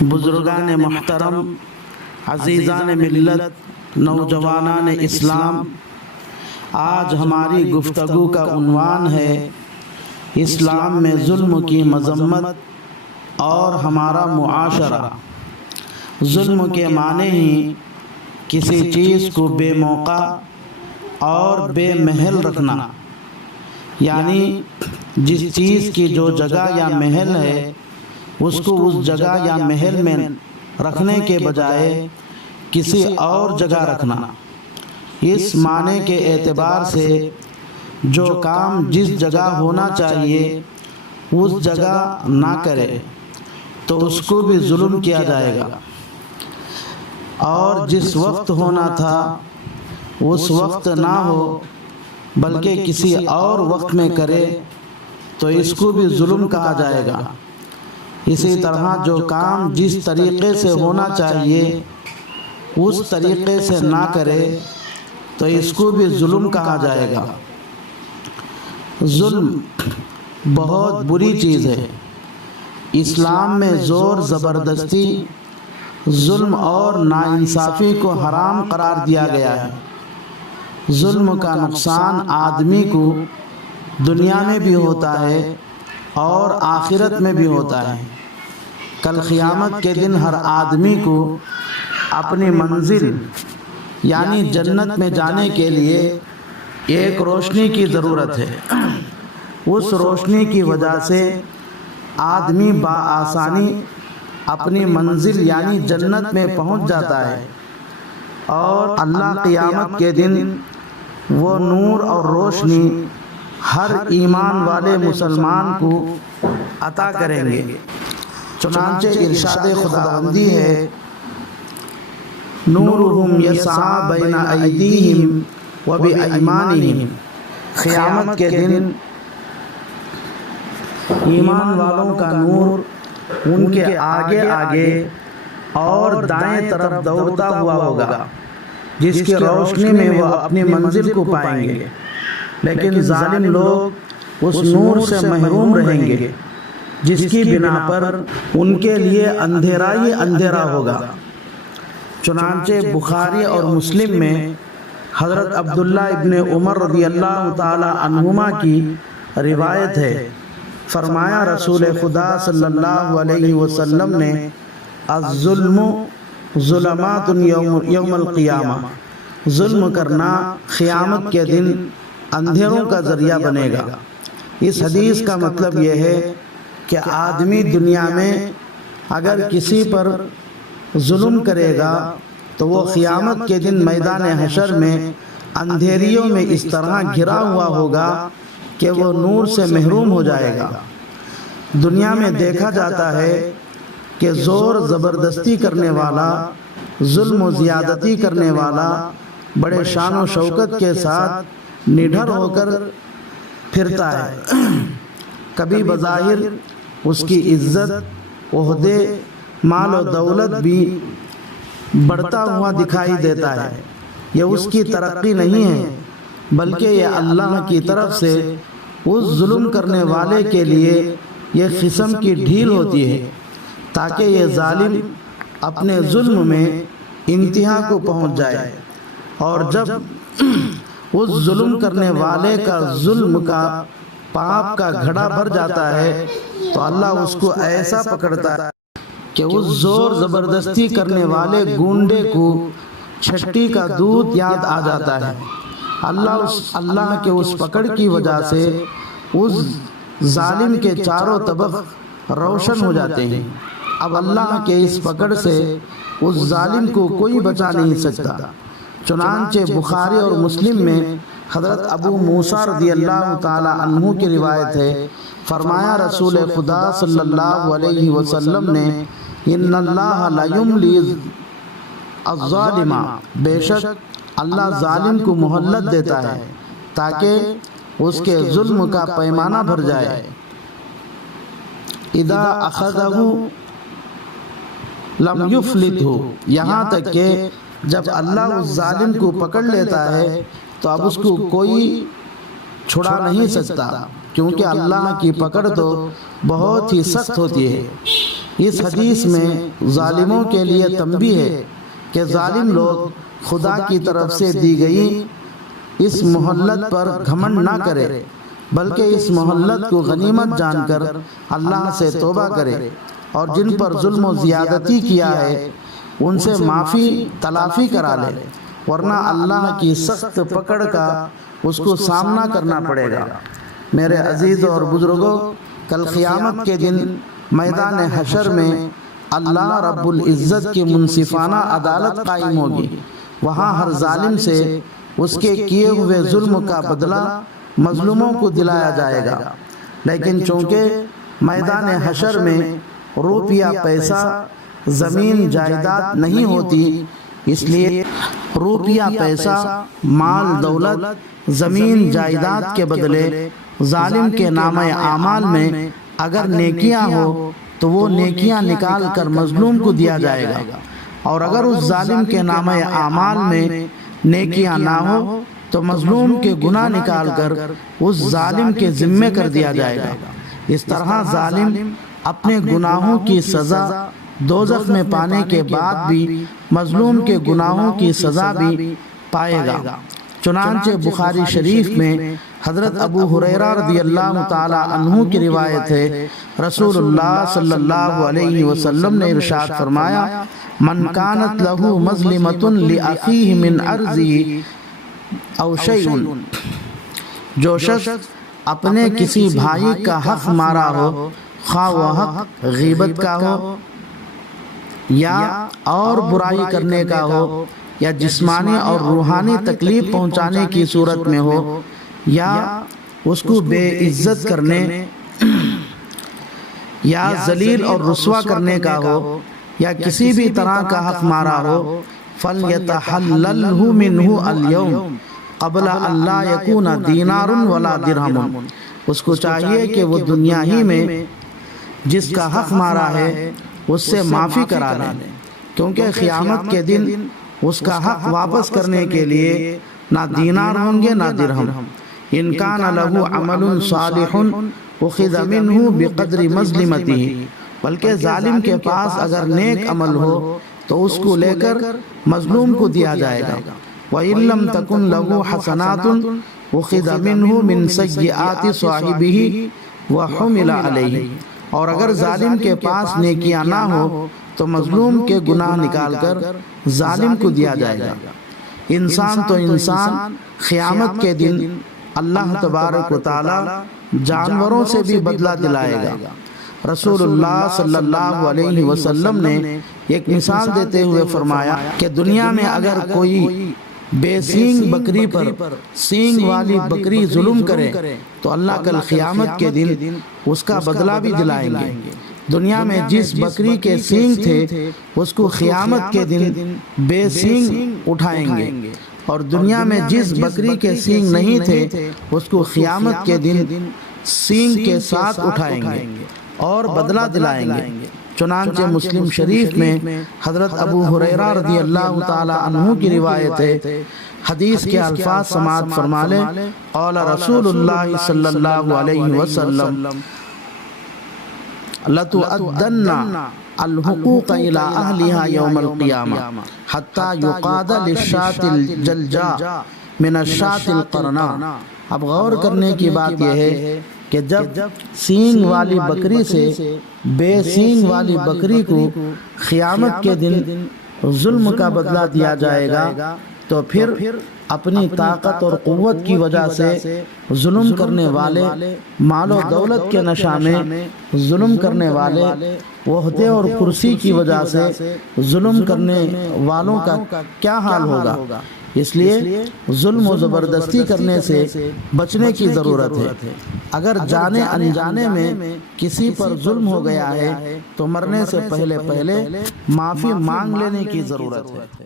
بزرگان محترم، عزیزان ملت، نوجوانان اسلام، آج ہماری گفتگو کا عنوان ہے اسلام میں ظلم کی مذمت اور ہمارا معاشرہ۔ ظلم کے معنی ہی کسی چیز کو بے موقع اور بے محل رکھنا، یعنی جس چیز کی جو جگہ یا محل ہے اس کو اس جگہ یا محل میں رکھنے کے بجائے کسی اور جگہ رکھنا۔ اس معنی کے اعتبار سے جو کام جس جگہ ہونا چاہیے اس جگہ نہ کرے تو اس کو بھی ظلم کیا جائے گا، اور جس وقت ہونا تھا اس وقت نہ ہو بلکہ کسی اور وقت میں کرے تو اس کو بھی ظلم کہا جائے گا۔ اسی طرح جو کام جس طریقے سے ہونا چاہیے اس طریقے سے نہ کرے تو اس کو بھی ظلم کہا جائے گا۔ ظلم بہت بری چیز ہے۔ اسلام میں زور زبردستی، ظلم اور ناانصافی کو حرام قرار دیا گیا ہے۔ ظلم کا نقصان آدمی کو دنیا میں بھی ہوتا ہے اور آخرت میں بھی ہوتا ہے۔ کل قیامت کے دن ہر آدمی کو اپنی منزل یعنی جنت میں جانے کے لیے ایک روشنی کی ضرورت ہے۔ اس روشنی کی وجہ سے آدمی بآسانی اپنی منزل یعنی جنت میں پہنچ جاتا ہے، اور اللہ قیامت کے دن وہ نور اور روشنی ہر ایمان والے مسلمان کو عطا کریں گے۔ چنانچہ ارشاد خداوندی ہے، نورہم یسعی بین ایدیہم و بایمانہم۔ قیامت کے دن ایمان والوں کا نور ان کے آگے آگے اور دائیں طرف دوڑتا ہوا ہوگا، جس کی روشنی میں وہ اپنی منزل کو پائیں گے، لیکن ظالم لوگ اس نور سے محروم رہیں گے، جس کی بنا پر ان کے لیے اندھیرا ہی اندھیرا ہوگا۔ چنانچہ بخاری اور مسلم میں حضرت عبداللہ ابن عمر رضی اللہ تعالی عنہما کی روایت ہے، فرمایا رسول خدا صلی اللہ علیہ وسلم نے، الظلم ظلمات یوم القیامہ، ظلم کرنا قیامت کے دن اندھیروں کا ذریعہ بنے گا۔ اس حدیث کا مطلب یہ ہے کہ آدمی دنیا میں اگر کسی پر ظلم کرے گا تو وہ قیامت کے دن میدان حشر میں اندھیریوں میں اس طرح گھرا ہوا ہوگا کہ وہ نور سے محروم ہو جائے گا۔ دنیا میں دیکھا جاتا ہے کہ زور زبردستی کرنے والا، ظلم و زیادتی کرنے والا بڑے شان و شوکت کے ساتھ نڈر ہو کر پھرتا ہے۔ کبھی بظاہر اس کی عزت، عہدے، مال و دولت بھی بڑھتا ہوا دکھائی دیتا ہے۔ یہ اس کی ترقی نہیں ہے، بلکہ یہ اللہ کی طرف سے اس ظلم کرنے والے کے لیے یہ قسم کی ڈھیل ہوتی ہے، تاکہ یہ ظالم اپنے ظلم میں انتہا کو پہنچ جائے، اور جب اس ظلم کرنے والے کا ظلم کا پاپ کا گھڑا بھر جاتا ہے تو اللہ اس کو ایسا پکڑتا ہے کہ اس زور زبردستی کرنے والے گونڈے کو چھٹی کا دودھ یاد آ جاتا ہے۔ اللہ کے اس پکڑ کی وجہ سے اس ظالم کے چاروں طرف روشن ہو جاتے ہیں۔ اب اللہ کے اس پکڑ سے اس ظالم کو کوئی بچا نہیں سکتا۔ چنانچہ بخاری اور مسلم میں حضرت ابو موسیٰ رضی اللہ تعالی عنہ کی روایت ہے، فرمایا رسول خدا صلی اللہ علیہ وسلم نے، ان اللہ لا یملی الظالم، بے شک اللہ ظالم کو مہلت دیتا ہے تاکہ اس کے ظلم کا پیمانہ بھر جائے۔ اذا اخذہ لم یفلتہ، یہاں تک کہ جب اللہ اس ظالم کو پکڑ لیتا ہے تو اب اس کو کوئی چھڑا نہیں سکتا، کیونکہ اللہ کی پکڑ تو بہت ہی سخت ہوتی ہے۔ اس حدیث میں ظالموں کے لیے تنبیہ ہے کہ ظالم لوگ خدا کی طرف سے دی گئی اس مہلت پر گھمنڈ نہ کرے، بلکہ اس مہلت کو غنیمت جان کر اللہ سے توبہ کرے، اور جن پر ظلم و زیادتی کیا ہے ان سے معافی تلافی کرا لے، ورنہ اللہ کی سخت پکڑ کا اس کو سامنا کرنا پڑے گا۔ میرے عزیز اور بزرگوں، کل قیامت کے دن میدان حشر میں اللہ رب العزت کی منصفانہ عدالت قائم ہوگی۔ وہاں ہر ظالم سے اس کے کیے ہوئے ظلم کا بدلہ مظلوموں کو دلایا جائے گا، لیکن چونکہ میدان حشر میں روپیہ پیسہ زمین جائیداد نہیں ہوتی، اس لیے روپیہ پیسہ مال دولت زمین جائیداد کے بدلے ظالم کے نامہ اعمال میں اگر نیکیاں ہو تو وہ نیکیاں نکال کر مظلوم کو دیا جائے گا، اور اگر اس ظالم کے نامہ اعمال میں نیکیاں نہ ہو تو مظلوم کے گناہ نکال کر اس ظالم کے ذمے کر دیا جائے گا۔ اس طرح ظالم اپنے گناہوں کی سزا دوزخ میں پانے کے بعد بھی مظلوم کے گناہوں کی سزا بھی پائے گا۔ چنانچہ بخاری شریف میں حضرت ابو ہریرہ رضی اللہ تعالی عنہ کی روایت ہے، رسول اللہ صلی اللہ علیہ وسلم نے ارشاد فرمایا، من کانت لہ مظلمۃ لأخیہ من عرضہ او شیء، جو شخص اپنے کسی بھائی کا حق مارا ہو، خواہ وہ حق غیبت کا ہو یا اور برائی کرنے کا ہو، یا جسمانی اور روحانی تکلیف پہنچانے کی صورت میں ہو، یا اس کو بے عزت کرنے یا ذلیل اور رسوا کرنے کا ہو، یا کسی بھی طرح کا حق مارا ہو، فَلْيَتَحَلَّلْهُ مِنْهُ الْيَوْمِ قبل أَنْ لَا يَكُونَ دِينَارٌ وَلَا دِرْهَمٌ، اس کو چاہیے کہ وہ دنیا ہی میں جس کا حق مارا ہے اس سے معافی کرا لیں، کیونکہ قیامت کے دن اس کا حق واپس کرنے کے لیے نہ دینار ہوں گے نہ درہم۔ ان کان لہ عمل صالح اخذ منہ بقدر مظلمتہ، بلکہ ظالم کے پاس اگر نیک عمل ہو تو اس کو لے کر مظلوم کو دیا جائے گا۔ وَإِن لَمْ تَكُنْ لَهُ حَسَنَاتٌ اخذ منہ من سیئات صاحبہ وحمل علیہ، اور اگر ظالم کے پاس نیکیاں نہ ہو تو مظلوم کے گناہ نکال کر ظالم کو دیا جائے گا۔ انسان تو انسان قیامت کے دن اللہ تبارک و تعالی جانوروں سے بھی بدلہ دلائے گا۔ رسول اللہ صلی اللہ علیہ وسلم نے ایک مثال دیتے ہوئے فرمایا کہ دنیا میں اگر کوئی بے سینگ بکری پر سینگ والی بکری ظلم کرے تو اللہ کل قیامت کے دن اس کا بدلہ بھی دلائیں گے۔ دنیا میں جس بکری کے سینگ تھے اس کو قیامت کے دن بے سینگ اٹھائیں گے، اور دنیا میں جس بکری کے سینگ نہیں تھے اس کو قیامت کے دن سینگ کے ساتھ اٹھائیں گے اور بدلہ دلائیں گے۔ چنانچہ مسلم شریف میں حضرت ابو ہریرہ رضی اللہ تعالی عنہ کی روایت ہے، حدیث کے الفاظ سماعت فرما لیں، قال رسول اللہ صلی اللہ علیہ وسلم لَتُؤَدَّنَّ الْحُقُوقَ إِلَىٰ أَهْلِهَا يَوْمَ الْقِيَامَةِ حَتَّى يُقَادَ لِلشَّاةِ الْجَلْجَاءِ مِنَ الشَّاةِ الْقَرْنَاءِ۔ اب غور کرنے کی بات یہ ہے کہ جب سینگ والی بکری سے بے سینگ والی بکری کو قیامت کے دن ظلم کا بدلہ دیا جائے گا تو پھر اپنی طاقت اور قوت کی وجہ سے ظلم کرنے والے، مال و دولت کے نشہ میں ظلم کرنے والے، عہدے اور کرسی کی وجہ سے ظلم کرنے والوں کا کیا حال ہوگا۔ اس لیے ظلم و زبردستی کرنے سے بچنے کی ضرورت ہے۔ اگر جانے انجانے میں کسی پر ظلم ہو گیا ہے تو مرنے سے پہلے معافی مانگ لینے کی ضرورت ہے۔